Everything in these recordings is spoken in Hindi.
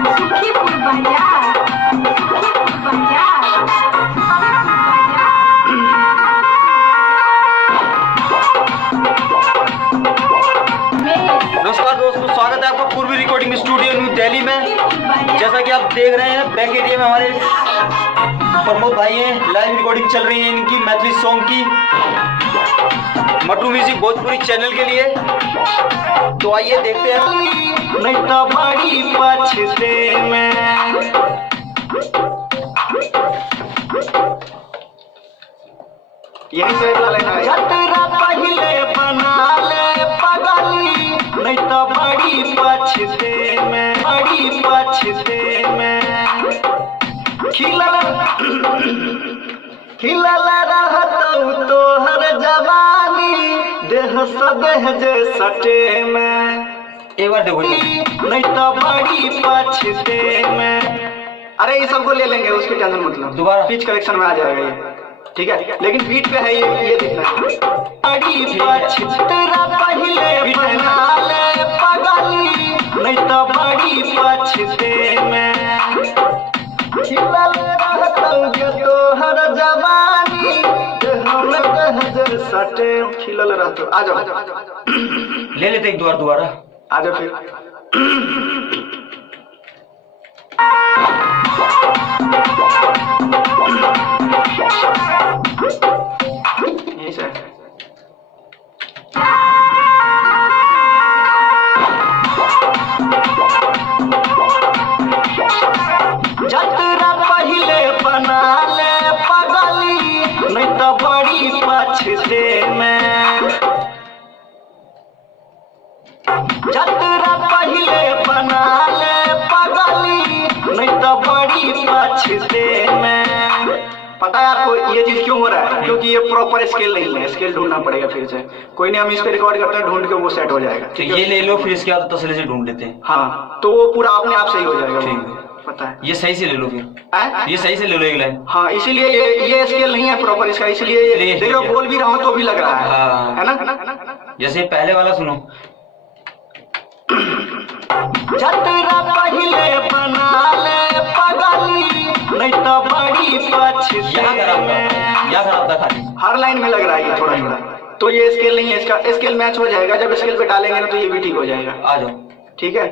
सुखीपुर बाजार, सुखीपुर नमस्कार दोस्तों, स्वागत है आपका पूर्वी रिकॉर्डिंग स्टूडियो न्यू दिल्ली में। जैसा कि आप देख रहे हैं बैक एरिया में हमारे प्रमोद भाई हैं, लाइव रिकॉर्डिंग चल रही है इनकी मैथिली सॉन्ग की मटरू म्यूजिक भोजपुरी चैनल के लिए। तो आइए देखते हैं। नहीं तो बड़ी पछते में यही से अगला लेना है। यात्रा पहले बना ले पगली, नहीं तो बड़ी पछते में, बड़ी पछते में खिलल रहतौ तोहर जवानी, देह सदेह जे सटे में। एक बार देखो, नहीं तो बड़ी पछते में। अरे ये सबको ले लेंगे, उसकी टेंशन मतलब दोबारा पिच कलेक्शन में आ जाएगा ये, ठीक है। लेकिन बीट पे है ये दिखना है। बड़ी पछतेरा पहले बना ले पगली, नहीं तो बड़ी पछते में खिलल रहतौ तोहर जवानी, देह सटे। खिलल रहतो। आ जाओ ले लेते एक दोबारा आ जाओ फिर। यही से जतरा पहले बना ले पगली, नहीं तो बड़ी पछते में। जतरा पहले बना ले पगली, नहीं तो बड़ी पछते में। पता है आपको ये चीज क्यों हो रहा है? क्योंकि ये प्रॉपर स्केल नहीं है, स्केल ढूंढना पड़ेगा फिर से। कोई नहीं, हम इस पे रिकॉर्ड करते हैं, ढूंढ के वो सेट हो जाएगा। तो ये ले लो, फिर इसके बाद तसले से ढूंढ लेते हैं। हाँ, तो वो पूरा अपने आप सही हो जाएगा। ठीक है, पता है। ये सही से ले लो फिर। ये सही से ले लो एक लाइन। हाँ, इसीलिए ये स्केल नहीं है प्रॉपर इसका, इसलिए देख लो बोल भी रहा हूँ तो भी लग रहा है। हाँ। है ना? जैसे पहले वाला सुनो। जतरा पहले बना ले पगली, नहीं तो बड़ी पछते में। या खराब था खाली, हर लाइन में लग रहा है ये थोड़ा थोड़ा। तो ये स्केल नहीं है, इसका स्केल मैच हो जाएगा। जब स्केल पे डालेंगे ना तो ये भी ठीक हो जाएगा। आ जाओ, ठीक है।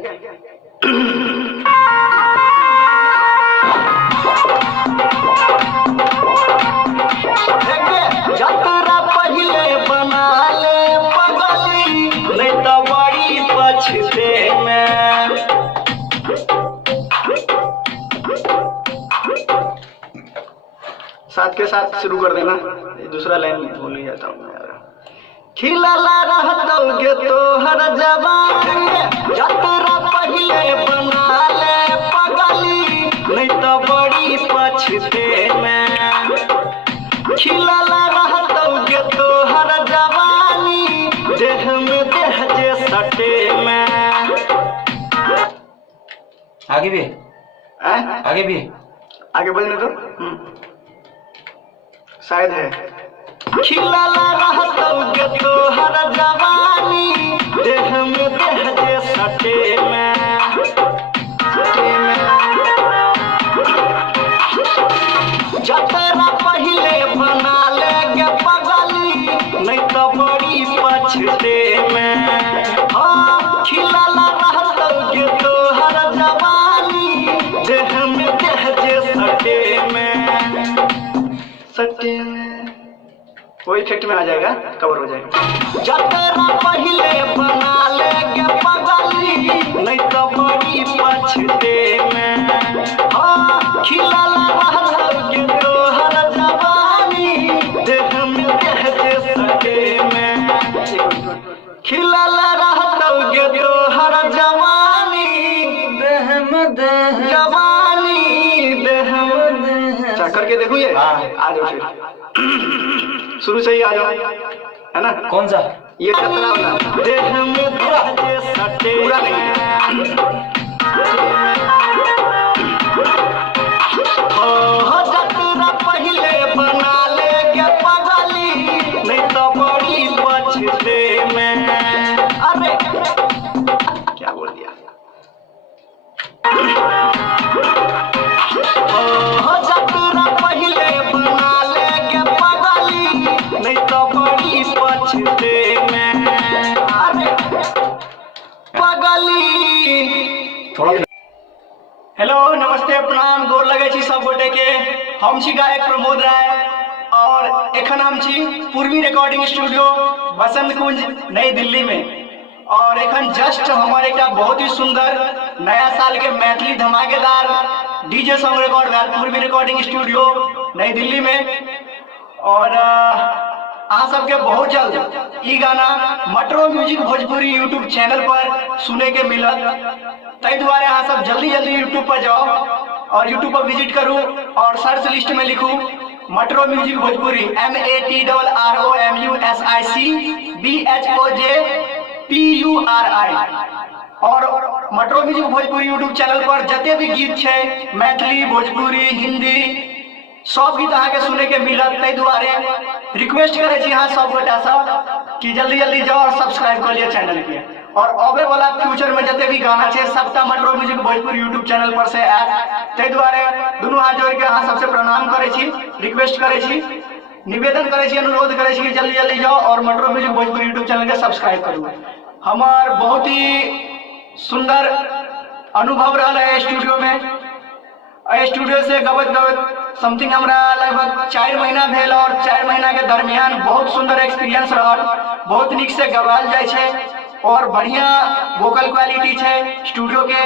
जतरा पहले बना ले पगली, नहीं तो बड़ी पछते में। साथ के साथ शुरू कर देना। दूसरा लाइन भूल ही जाता हूँ यार। खिलल रहतौ तोहर जवानी, जतरा पहले बना ले पगली, नहीं तो बड़ी पछते में खिलल रहतौ तोहर जवानी, देह में देह जे सटे में। आगे भी आगे भी आगे बढ़ने दो। शायद है। खिलल रहतौ तोहर जवानी, देह में देह जे सटे में। जतरा पहले बना ले पगली, नहीं तो बड़ी पछते में। हाँ, खिलल रहतौ तोहर जवानी, देह में देह जे सटे में। सटे में वो इफेक्ट में आ जाएगा, कवर हो जाएगा। जतरा पहले बना ले पगली, नहीं तो बड़ी पछते में। हाँ, खिलल रहतौ तोहर जवानी, देह में देह जे सटे में। खिलल रहतौ तोहर जवानी, देह में देह जवानी, देह में देह। अच्छा करके देखो ये। आ जाओ फिर, शुरू से ही आ जाओ, है ना? कौन सा? ये कतरा वाला। देह में पूरा सटे पूरा नहीं है। जतरा पहले बना ले पगली, नहीं तो बड़ी पछते में। अरे क्या बोल दिया? हेलो नमस्ते प्रणाम गोर लगे छी सब गोटे के। हम छी गायक प्रमोद राय और एखन हम छी पूर्वी रिकॉर्डिंग स्टूडियो बसंत कुंज नई दिल्ली में। और एखन जस्ट हमार एक बहुत ही सुंदर नया साल के मैथिली धमाकेदार डीजे सॉन्ग रिकॉर्ड भेल पूर्वी रिकॉर्डिंग स्टूडियो नई दिल्ली में। और अहाँ सबके बहुत जल्द ई गाना metro music Bhojpuri YouTube channel पर सुने के मिलत। तै दुआरे अहाँ सब जल्दी जल्दी यूट्यूब पर जाओ और यूट्यूब पर विजिट करूँ और सर्च लिस्ट में लिखूँ मेट्रो म्यूजिक भोजपुरी METROMUSIC और metro music Bhojpuri YouTube channel पर जते भी गीत छै मैथिली भोजपुरी हिंदी सब गीत अहाँके सुने के मिलत। तै दुआरे रिक्वेस्ट करे छी अहाँ सब गोटा सब कि जल्दी जल्दी जाओ और सब्सक्राइब कर लिया चैनल के। और आवे वाला फ्यूचर में जते भी गाना छै सबटा metro music Bhojpuri YouTube channel पर से आयत। तै दुआरे दुनू हाथ जोड़ के अहाँ सबसे प्रणाम करे छी, रिक्वेस्ट करे छी, निवेदन करे छी, अनुरोध करे छी कि जल्दी जल्दी जाओ और metro music Bhojpuri YouTube channel के सब्सक्राइब करू। हमार बहुत ही सुंदर अनुभव रहा है स्टूडियो में। स्टूडियो से गबत गबत समथिंग हमरा लगभग 4 महीना भेल और 4 महीना के दरमियान बहुत सुंदर एक्सपीरियंस रहा। बहुत निक से गवाल जाय छै और बढ़िया वोकल क्वालिटी छै स्टूडियो के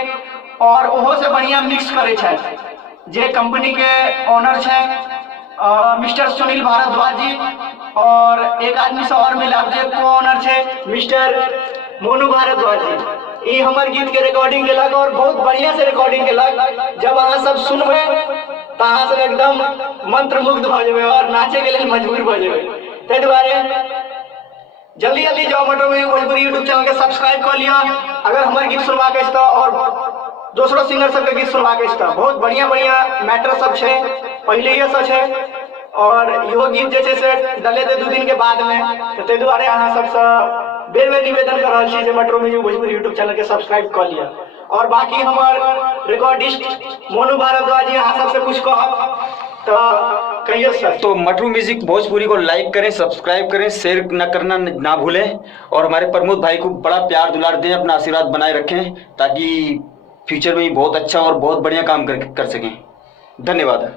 और ओहो से बढ़िया मिक्स करे छै। जे कंपनी के ओनर छै मिस्टर सुनील भारद्वाज जी और एक आदमी से और मिला जे को ओनर छै मिस्टर मोनू भारद्वाज जी। ई हमर गीत के रिकॉर्डिंग केलक और बहुत बढ़िया से रिकॉर्डिंग केलक। जब अहाँ सब सुनबै तो अहाँ सब एकदम मंत्रमुग्ध भ जेबै और नाचे के लिए मजबूर भ जेबै। तै दुआरे जल्दी जल्दी जाओ metro music Bhojpuri YouTube channel के सब्सक्राइब कर लिया। अगर हमारे गीत सुनबाक अछि और दोसरो सिंगर सबके गीत सुनबाक अछि बहुत बढ़िया बढ़िया मैटर सब छै पहले से छै और इहो गीत जे छै से डले दे 2 दिन के बाद में। तो तै दुआरे अहाँ सबसे बेर बेर निवेदन कर रहल छी जे metro music Bhojpuri YouTube channel के सब्सक्राइब कर लिया। और बाकी हमार रिकॉर्डिस्ट मोनू भारद्वाज जी अहाँ सबसे कुछ कहब तो कहिए सर। तो मेट्रो म्यूजिक भोजपुरी को लाइक करें, सब्सक्राइब करें, शेयर न करना ना भूलें और हमारे प्रमोद भाई को बड़ा प्यार दुलार दें, अपना आशीर्वाद बनाए रखें ताकि फ्यूचर में बहुत अच्छा और बहुत बढ़िया काम कर सकें। धन्यवाद।